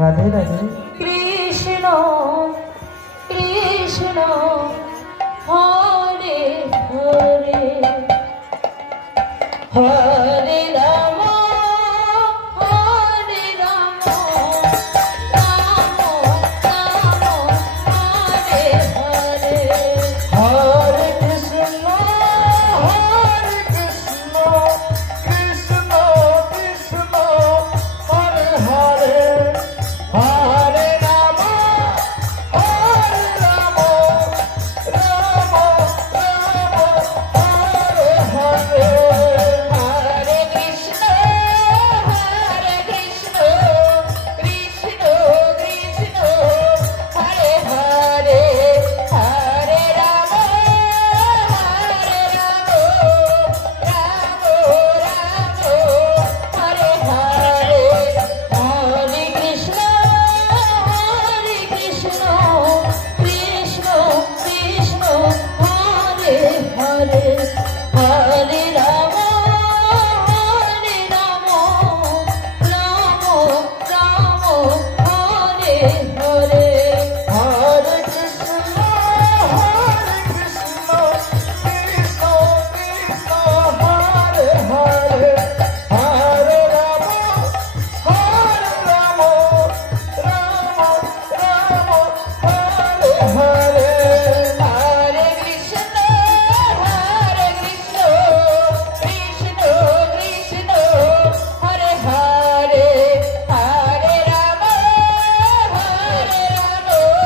রাধে রাধে। কৃষ্ণ কৃষ্ণ হরে হরে হরে রাম হরে রাম রাম রাম হরে হরে হরে কৃষ্ণ কৃষ্ণ কৃষ্ণ হরে হরে হরে রাম রাম রাম হরে হরে হরে কৃষ্ণ কৃষ্ণ কৃষ্ণ হরে হরে হরে রাম রাম রাম হরে হরে হরে কৃষ্ণ কৃষ্ণ কৃষ্ণ কৃষ্ণ হরে হরে হরে রাম রাম রাম হরে হরে হরে কৃষ্ণ কৃষ্ণ কৃষ্ণ হরে হরে হরে রাম রাম রাম হরে হরে হরে কৃষ্ণ কৃষ্ণ কৃষ্ণ হরে হরে হরে রাম রাম রাম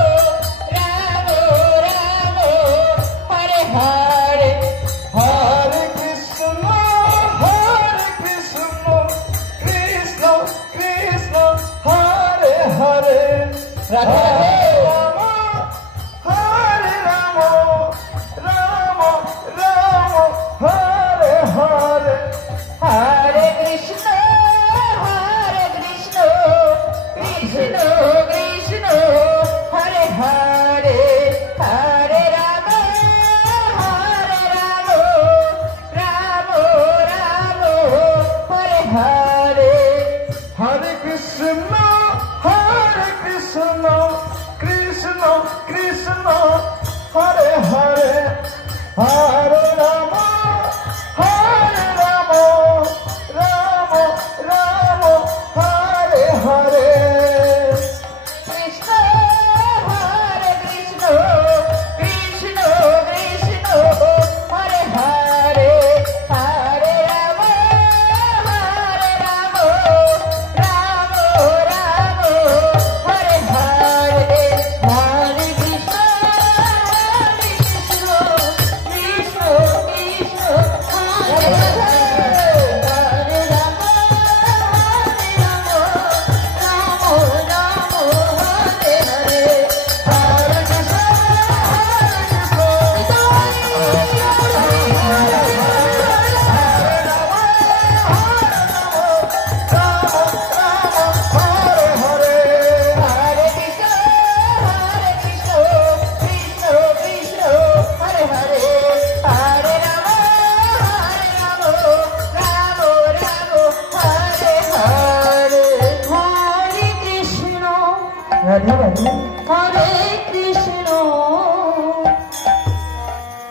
হরে হরে হরে কৃষ্ণ কৃষ্ণ কৃষ্ণ হরে হরে রাধে রাধে। হরে রাম রাম রাম হরে হরে হরে কৃষ্ণ কৃষ্ণ কৃষ্ণ হরে হরে হরে রাম রাম রাম হরে হরে হরে কৃষ্ণ কৃষ্ণ কৃষ্ণ হরে হরে হরে রাম রাম রাম হরে হরে কৃষ্ণ কৃষ্ণ কৃষ্ণ হরে হরে হরে রাম রাম রাম হরে হরে হরে কৃষ্ণ কৃষ্ণ কৃষ্ণ হরে হরে রাম রাম হরে হরে হরে কৃষ্ণ হরে হরে হরে কৃষ্ণ কৃষ্ণ কৃষ্ণ হরে হরে হরে রাম রাম রাম হরে হরে হরে কৃষ্ণ রাধে রাধে। হরে কৃষ্ণ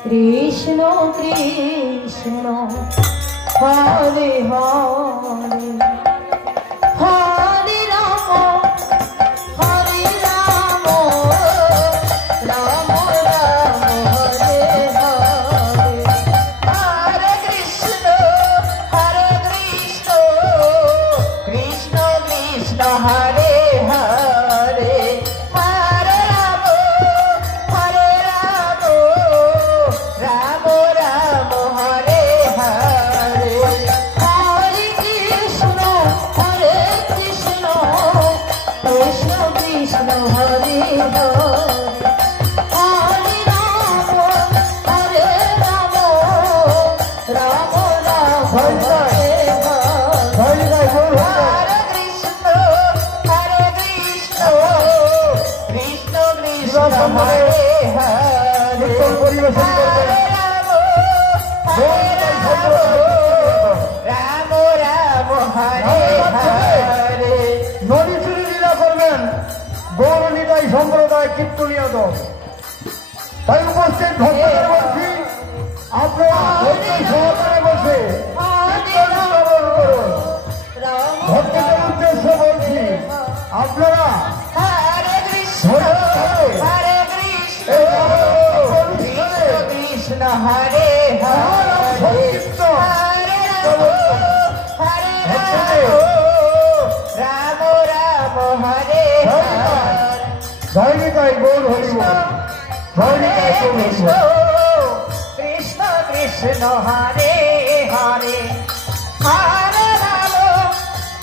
কৃষ্ণ কৃষ্ণ হরে হরে হরে রাম হরে রাম রাম রাম হরে হরে হরে কৃষ্ণ কৃষ্ণ কৃষ্ণ হরে হরে হরে রাম রাম রাম হরে হরে হরে কৃষ্ণ কৃষ্ণ কৃষ্ণ হরে হরে হরে রাম রাম রাম হরে হরে হরে হরে হরে কৃষ্ণ কৃষ্ণ কৃষ্ণ হরে হরে পরিবেশন করবেন। হরে রাম রাম হরে হরে নদী চুরি লীলা করবেন। সম্প্রদায় কীর্তনীয় দল। তাই উপস্থিত ভক্তদের বলছি, আপনারা ধৈর্য সহকারে বসে কীর্তন শ্রবণ করুন। ভক্তদের উদ্দেশ্যে বলছি, আপনারা হরে কৃষ্ণ হরে কৃষ্ণ কৃষ্ণ হরে হরে হরে রাম রাম হরে হরে জয়নিতাই গৌর হরিব, জয়নিতাই গৌর হরিব। কৃষ্ণ কৃষ্ণ হরে হরে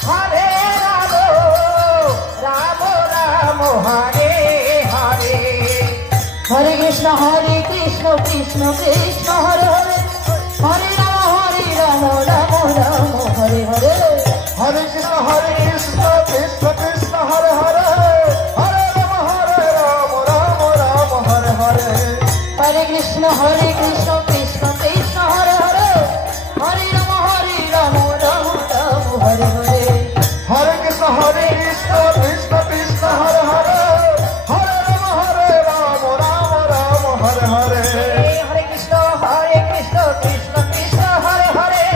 হরে রাম রাম রাম হরে হরে হরে কৃষ্ণ কৃষ্ণ কৃষ্ণ হরে হরে হরে রাম রাম রাম হরে হরে হরে কৃষ্ণ কৃষ্ণ কৃষ্ণ হরে হরে হরে রাম রাম রাম হরে হরে। হরে কৃষ্ণ কৃষ্ণ কৃষ্ণ হরে হরে হরে রাম রাম রাম হরে হরে হরে কৃষ্ণ কৃষ্ণ কৃষ্ণ হরে হরে হরে রাম রাম রাম হরে হরে। হরে কৃষ্ণ কৃষ্ণ কৃষ্ণ হরে হরে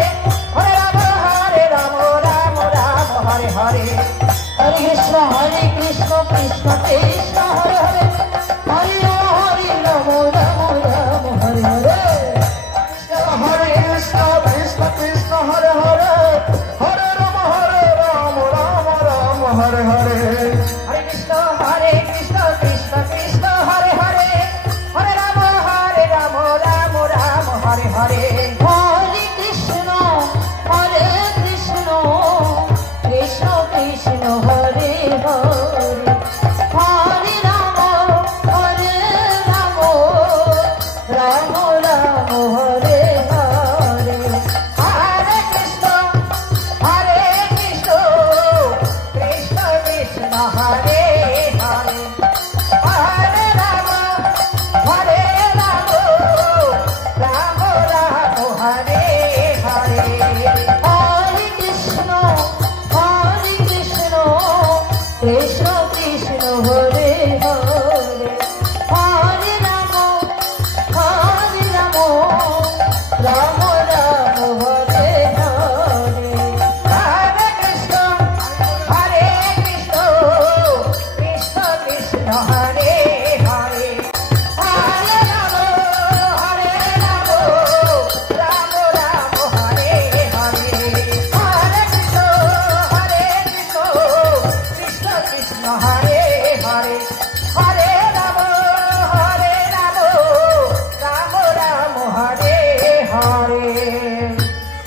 হরে রাম রাম রাম হরে হরে হরে কৃষ্ণ কৃষ্ণ কৃষ্ণ হরে হরে হরে রাম রাম হরে হরে হরে কৃষ্ণ কৃষ্ণ হরে হরে হরে রাম রাম হরে হরে। হরে কৃষ্ণ কৃষ্ণ কৃষ্ণ হরে হরে হরে রাম রাম রাম হরে হরে হরে কৃষ্ণ কৃষ্ণ কৃষ্ণ হরে হরে হরে রাম রাম রাম হরে হরে হরে কৃষ্ণ কৃষ্ণ কৃষ্ণ হরে হরে হরে রাম রাম রাম হরে হরে হরে কৃষ্ণ কৃষ্ণ কৃষ্ণ হরে হরে হরে রাম রাম রাম হরে হরে হরে কৃষ্ণ কৃষ্ণ কৃষ্ণ হরে হরে হরে রাম রাম রাম হরে হরে হরে কৃষ্ণ কৃষ্ণ কৃষ্ণ হরে হরে হরে রাম রাম রাম হরে হরে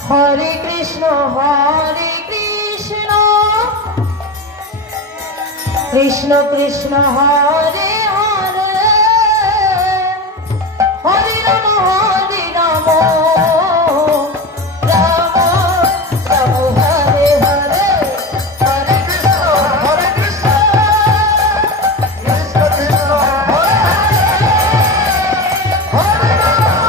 হরে কৃষ্ণ কৃষ্ণ কৃষ্ণ হরে হরে হরে রাম রাম রাম হরে হরে হরে কৃষ্ণ হরে কৃষ্ণ কৃষ্ণ কৃষ্ণ হরে হরে হরে হরে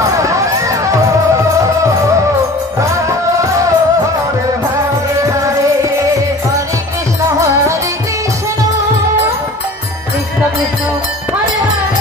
হরে হরে কৃষ্ণ কৃষ্ণ কৃষ্ণ কৃষ্ণ হরে হরে